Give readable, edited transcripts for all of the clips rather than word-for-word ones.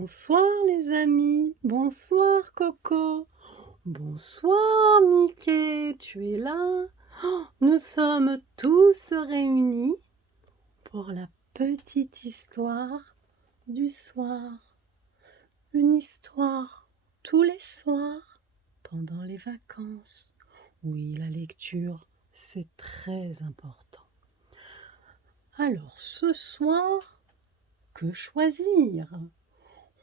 Bonsoir les amis, bonsoir Coco, bonsoir Mickey, tu es là? Nous sommes tous réunis pour la petite histoire du soir. Une histoire tous les soirs pendant les vacances. Oui, la lecture, c'est très important. Alors ce soir, que choisir?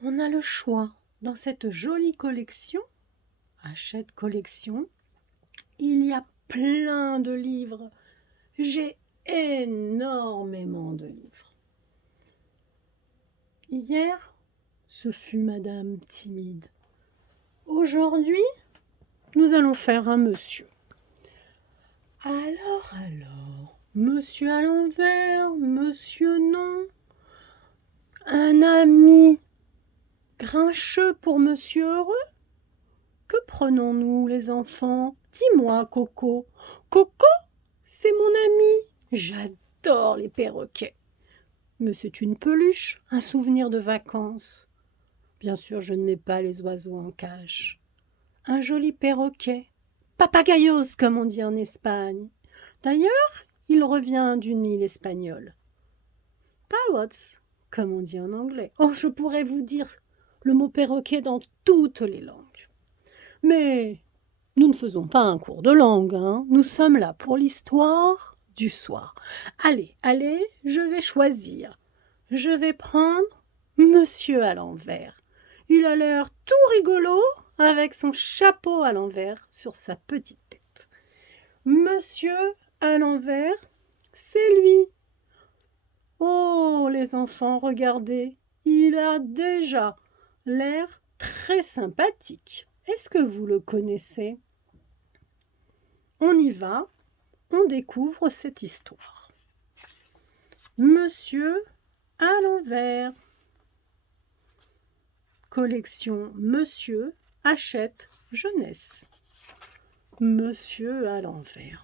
On a le choix dans cette jolie collection, Hachette Collection. Il y a plein de livres. J'ai énormément de livres. Hier, ce fut Madame Timide. Aujourd'hui, nous allons faire un monsieur. Alors, monsieur à l'envers, monsieur non, un ami grincheux pour monsieur heureux? Que prenons-nous, les enfants? Dis-moi, Coco. Coco, c'est mon ami. J'adore les perroquets. Mais c'est une peluche, un souvenir de vacances. Bien sûr, je ne mets pas les oiseaux en cage. Un joli perroquet. Papagayos, comme on dit en Espagne. D'ailleurs, il revient d'une île espagnole. Parrots, comme on dit en anglais. Oh, je pourrais vous dire le mot perroquet dans toutes les langues. Mais nous ne faisons pas un cours de langue, hein. Nous sommes là pour l'histoire du soir. Allez, je vais choisir. Je vais prendre Monsieur à l'envers. Il a l'air tout rigolo avec son chapeau à l'envers sur sa petite tête. Monsieur à l'envers, c'est lui. Oh, les enfants, regardez, il a déjà l'air très sympathique. Est-ce que vous le connaissez? On y va, on découvre cette histoire. Monsieur à l'envers. Collection Monsieur Hachette Jeunesse. Monsieur à l'envers.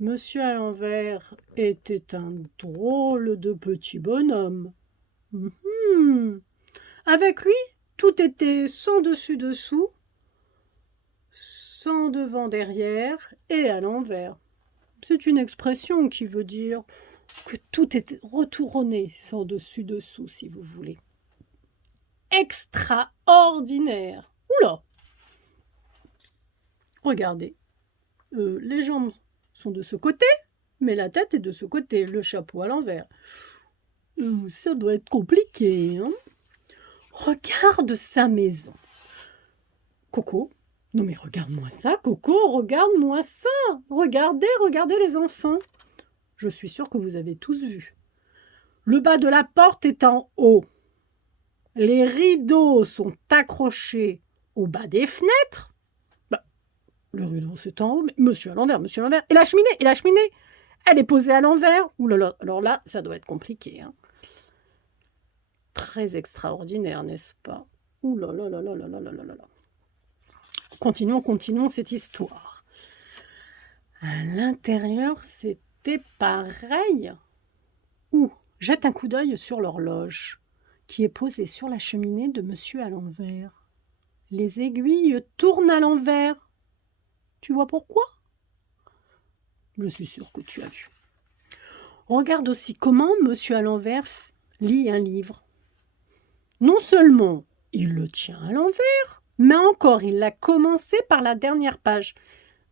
Monsieur à l'envers était un drôle de petit bonhomme. Avec lui, tout était sans dessus-dessous, sans devant-derrière et à l'envers. C'est une expression qui veut dire que tout est retourné sans dessus-dessous, si vous voulez. Extraordinaire! Oula! Regardez, les jambes sont de ce côté, mais la tête est de ce côté, le chapeau à l'envers. Ça doit être compliqué, hein? Regarde sa maison. Coco, non mais regarde-moi ça, Coco, regarde-moi ça. Regardez les enfants. Je suis sûre que vous avez tous vu. Le bas de la porte est en haut. Les rideaux sont accrochés au bas des fenêtres. Le rideau c'est en haut, mais monsieur à l'envers. Et la cheminée, elle est posée à l'envers. Ouh là là, alors là, ça doit être compliqué, hein. Très extraordinaire, n'est-ce pas? Ouh là là là là là là là là là. Continuons cette histoire. À l'intérieur, c'était pareil. Jette un coup d'œil sur l'horloge, qui est posée sur la cheminée de monsieur à l'envers. Les aiguilles tournent à l'envers. Tu vois pourquoi? Je suis sûre que tu as vu. Regarde aussi comment monsieur à l'envers lit un livre. Non seulement il le tient à l'envers, mais encore il l'a commencé par la dernière page.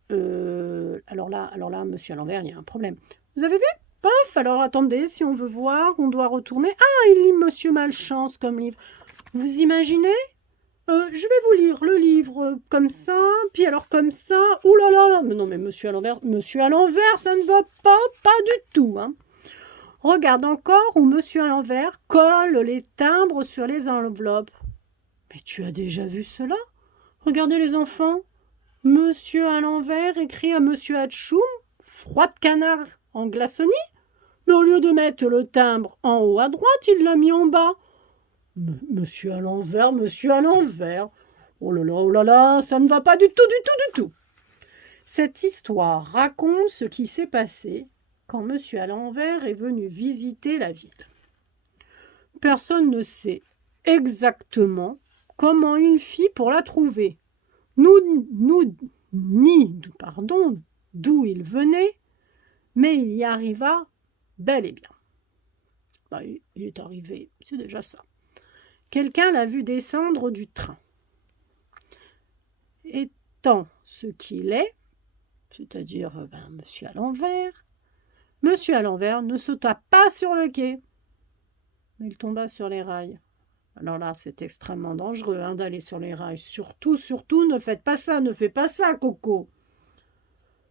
Alors là, monsieur à l'envers, il y a un problème. Vous avez vu? Paf, alors attendez, si on veut voir, on doit retourner. Ah, il lit Monsieur Malchance comme livre. Vous imaginez? Je vais vous lire le livre comme ça, puis alors comme ça. Ouh là là, mais non, mais monsieur à l'envers, ça ne va pas du tout, hein. Regarde encore où monsieur à l'envers colle les timbres sur les enveloppes. Mais tu as déjà vu cela? Regardez les enfants. Monsieur à l'envers écrit à monsieur Hatchoum, froid de canard en glaçonnier. Mais au lieu de mettre le timbre en haut à droite, il l'a mis en bas. Monsieur à l'envers. Oh là là, ça ne va pas du tout. Cette histoire raconte ce qui s'est passé quand monsieur à l'envers est venu visiter la ville. Personne ne sait exactement comment il fit pour la trouver, d'où il venait, mais il y arriva bel et bien. Il est arrivé, c'est déjà ça. Quelqu'un l'a vu descendre du train. Étant ce qu'il est, c'est-à-dire monsieur à l'envers ne sauta pas sur le quai, mais il tomba sur les rails. Alors là, c'est extrêmement dangereux d'aller sur les rails. Surtout, ne faites pas ça, ne fais pas ça, Coco.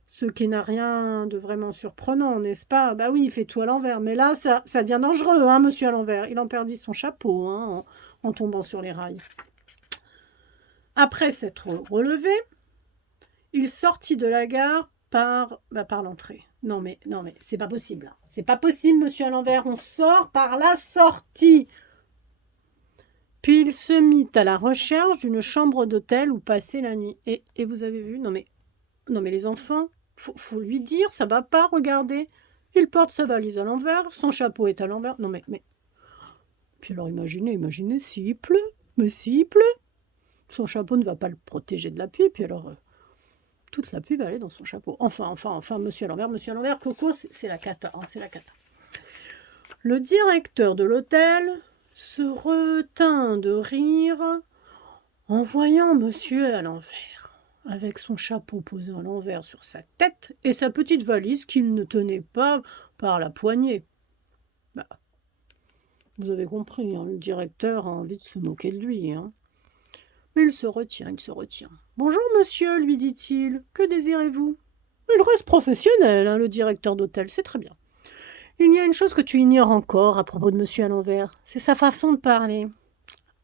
Ce qui n'a rien de vraiment surprenant, n'est-ce pas? Bah oui, il fait tout à l'envers. Mais là, ça devient dangereux, monsieur à l'envers. Il en perdit son chapeau en tombant sur les rails. Après s'être relevé, il sortit de la gare par l'entrée. Non mais, c'est pas possible. C'est pas possible, monsieur à l'envers. On sort par la sortie. Puis il se mit à la recherche d'une chambre d'hôtel où passer la nuit. Et vous avez vu? Non mais les enfants, faut lui dire, ça va pas, regardez. Il porte sa valise à l'envers, son chapeau est à l'envers. Non mais. Puis alors imaginez s'il pleut. Mais s'il pleut, son chapeau ne va pas le protéger de la pluie. Puis alors, toute la pluie va aller dans son chapeau. Enfin, monsieur à l'envers, Coco, c'est la cata, c'est la cata. Le directeur de l'hôtel se retint de rire en voyant monsieur à l'envers, avec son chapeau posé à l'envers sur sa tête et sa petite valise qu'il ne tenait pas par la poignée. Vous avez compris, le directeur a envie de se moquer de lui. Mais il se retient. Bonjour monsieur, lui dit-il, que désirez-vous? Il reste professionnel, le directeur d'hôtel, c'est très bien. Il y a une chose que tu ignores encore à propos de monsieur à l'envers, c'est sa façon de parler.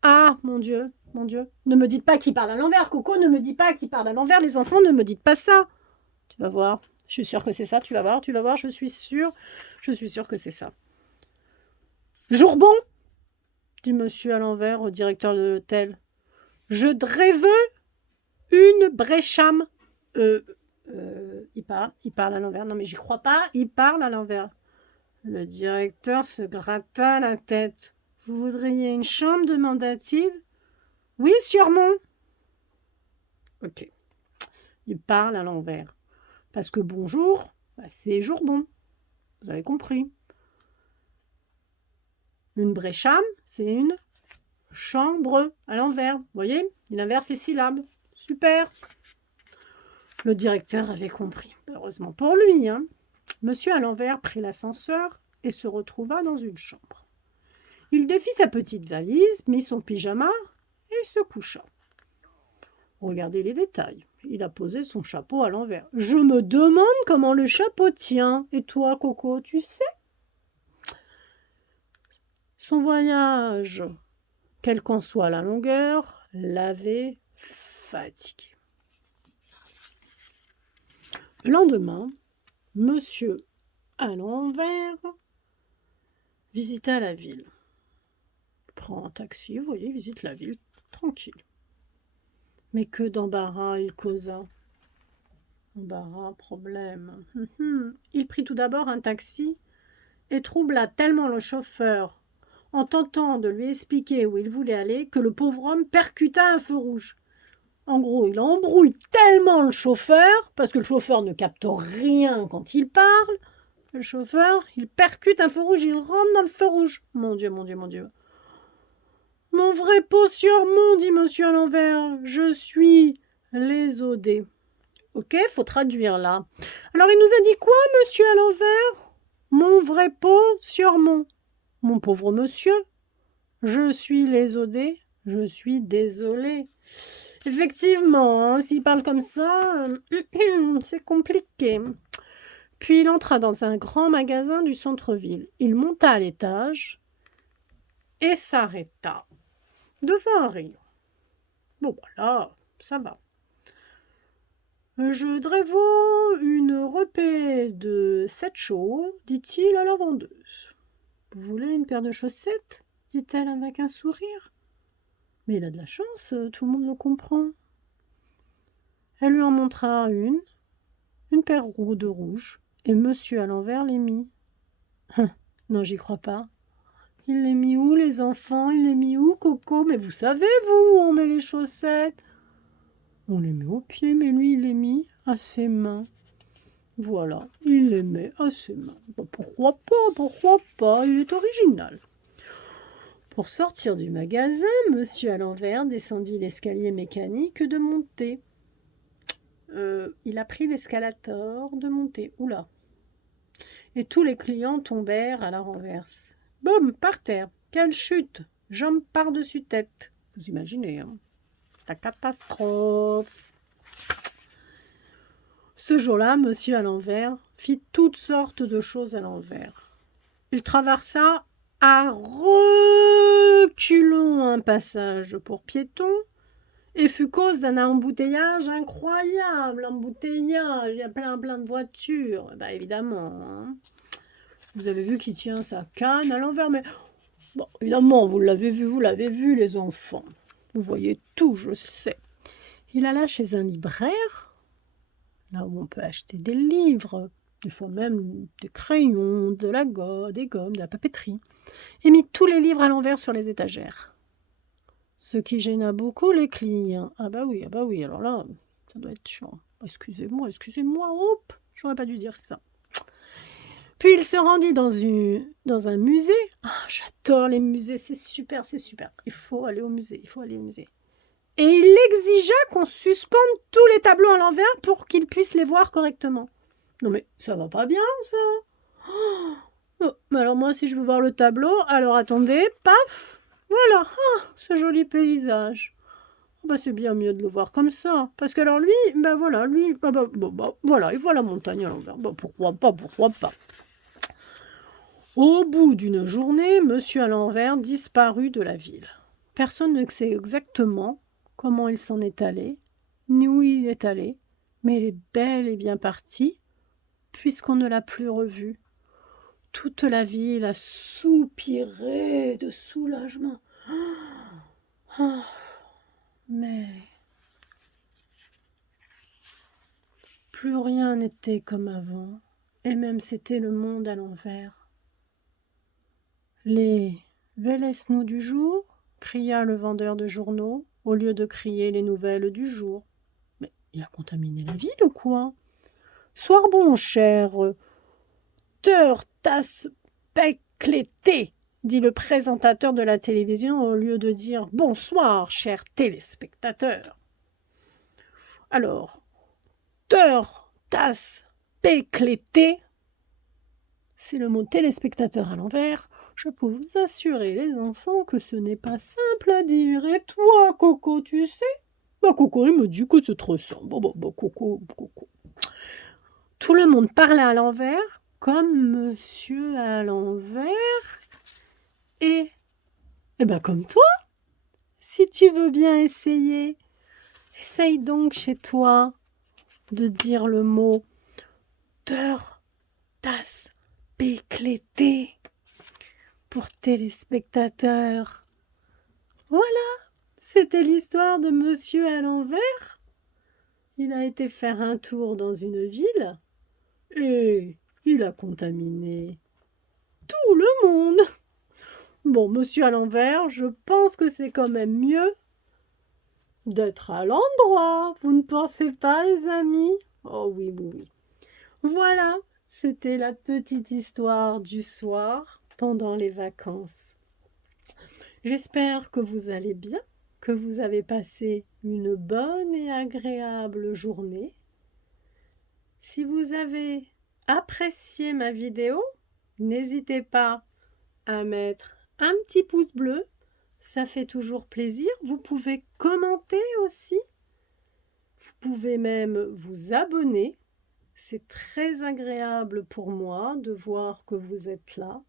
Ah, mon Dieu, ne me dites pas qu'il parle à l'envers, Coco, ne me dis pas qu'il parle à l'envers, les enfants, ne me dites pas ça. Tu vas voir, je suis sûre que c'est ça, tu vas voir, je suis sûre que c'est ça. Jourbon, dit monsieur à l'envers au directeur de l'hôtel. Je drève une brécham. Il parle à l'envers. Non mais j'y crois pas, il parle à l'envers. Le directeur se gratta la tête. Vous voudriez une chambre, demanda-t-il. Oui, sûrement. Ok. Il parle à l'envers. Parce que bonjour, c'est Jourbon. Vous avez compris. Une brécham, c'est une chambre à l'envers. Vous voyez, il inverse les syllabes. Super. Le directeur avait compris. Heureusement pour lui. Monsieur à l'envers prit l'ascenseur et se retrouva dans une chambre. Il défit sa petite valise, mit son pyjama et se coucha. Regardez les détails. Il a posé son chapeau à l'envers. Je me demande comment le chapeau tient. Et toi, Coco, tu sais? Son voyage, quelle qu'en soit la longueur, l'avait fatigué. Le lendemain, monsieur à l'envers visita la ville. Il prend un taxi, vous voyez, il visite la ville, tranquille. Mais que d'embarras il causa. Embarras, problème. Il prit tout d'abord un taxi et troubla tellement le chauffeur en tentant de lui expliquer où il voulait aller que le pauvre homme percuta un feu rouge. En gros, il embrouille tellement le chauffeur, parce que le chauffeur ne capte rien quand il parle. Le chauffeur, il percute un feu rouge, il rentre dans le feu rouge. Mon Dieu. Mon vrai pot sur mon, dit monsieur à l'envers. Je suis lésodé. Ok, faut traduire là. Alors, il nous a dit quoi, monsieur à l'envers? Mon vrai pot sur mon. Mon pauvre monsieur, je suis lésodé, je suis désolé. Effectivement, s'il parle comme ça, c'est compliqué. Puis il entra dans un grand magasin du centre-ville. Il monta à l'étage et s'arrêta devant un rayon. Bon, là, ça va. Je drève une repée de 7 chaux, dit-il à la vendeuse. Vous voulez une paire de chaussettes? Dit-elle avec un sourire. Mais il a de la chance, tout le monde le comprend. Elle lui en montra une paire de rouges Et monsieur à l'envers les mit. Non, j'y crois pas. Il les mit où, les enfants? Il les mit où, Coco? Mais vous savez, vous, où on met les chaussettes? On les met aux pieds, mais lui, il les mit à ses mains. Voilà, il les met à ses mains. Pourquoi pas, il est original. Pour sortir du magasin, monsieur à l'envers descendit l'escalier mécanique de montée. Il a pris l'escalator de montée. Oula. Et tous les clients tombèrent à la renverse. Boum, par terre. Quelle chute! Jambes par-dessus tête. Vous imaginez, hein? La catastrophe. Ce jour-là, monsieur à l'envers fit toutes sortes de choses à l'envers. Il traversa à reculons un passage pour piétons et fut cause d'un embouteillage incroyable. Embouteillage, il y a plein de voitures. Bah évidemment, hein. Vous avez vu qu'il tient sa canne à l'envers, mais bon, évidemment, vous l'avez vu, les enfants. Vous voyez tout, je sais. Il alla chez un libraire, là où on peut acheter des livres, des fois même des crayons, des gommes, de la papeterie, et mit tous les livres à l'envers sur les étagères. Ce qui gêna beaucoup les clients. Ah bah oui, alors là, ça doit être chiant. Excusez-moi, hop, j'aurais pas dû dire ça. Puis il se rendit dans un musée. Ah, j'adore les musées, c'est super. Il faut aller au musée. Et il exigea qu'on suspende tous les tableaux à l'envers pour qu'il puisse les voir correctement. Non mais ça va pas bien, ça. Oh, mais alors moi, si je veux voir le tableau, alors attendez, paf, voilà, ce joli paysage. Bah, c'est bien mieux de le voir comme ça. Parce que alors lui, voilà, voilà, il voit la montagne à l'envers. Pourquoi pas. Au bout d'une journée, monsieur à l'envers disparut de la ville. Personne ne sait exactement comment il s'en est allé, ni où il est allé, mais il est bel et bien parti, puisqu'on ne l'a plus revu. Toute la ville a soupiré de soulagement. Mais plus rien n'était comme avant, et même c'était le monde à l'envers. Les Vélesnous du jour, cria le vendeur de journaux, au lieu de crier les nouvelles du jour. Mais il a contaminé la ville ou quoi? Soir bon, cher tasse péclété, dit le présentateur de la télévision au lieu de dire bonsoir, chers téléspectateurs. Alors, tasse péclété, c'est le mot téléspectateur à l'envers. Je peux vous assurer, les enfants, que ce n'est pas simple à dire. Et toi, Coco, tu sais? Coco, il me dit que c'est trop simple. Coco. Tout le monde parlait à l'envers, comme monsieur à l'envers. Et comme toi, si tu veux bien essayer, essaye donc chez toi de dire le mot tasse péclété pour téléspectateurs. Voilà, c'était l'histoire de monsieur à l'envers. Il a été faire un tour dans une ville et il a contaminé tout le monde. Bon, monsieur à l'envers, je pense que c'est quand même mieux d'être à l'endroit. Vous ne pensez pas, les amis? Oh oui. Voilà, c'était la petite histoire du soir pendant les vacances. J'espère que vous allez bien, que vous avez passé une bonne et agréable journée. Si vous avez apprécié ma vidéo, n'hésitez pas à mettre un petit pouce bleu, ça fait toujours plaisir. Vous pouvez commenter aussi. Vous pouvez même vous abonner. C'est très agréable pour moi de voir que vous êtes là.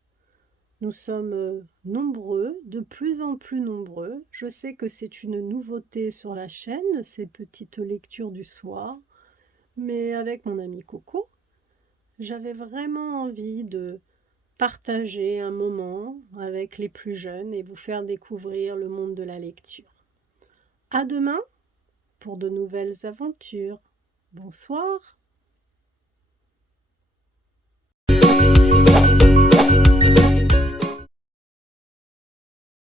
Nous sommes nombreux, de plus en plus nombreux. Je sais que c'est une nouveauté sur la chaîne, ces petites lectures du soir. Mais avec mon ami Coco, j'avais vraiment envie de partager un moment avec les plus jeunes et vous faire découvrir le monde de la lecture. À demain pour de nouvelles aventures. Bonsoir.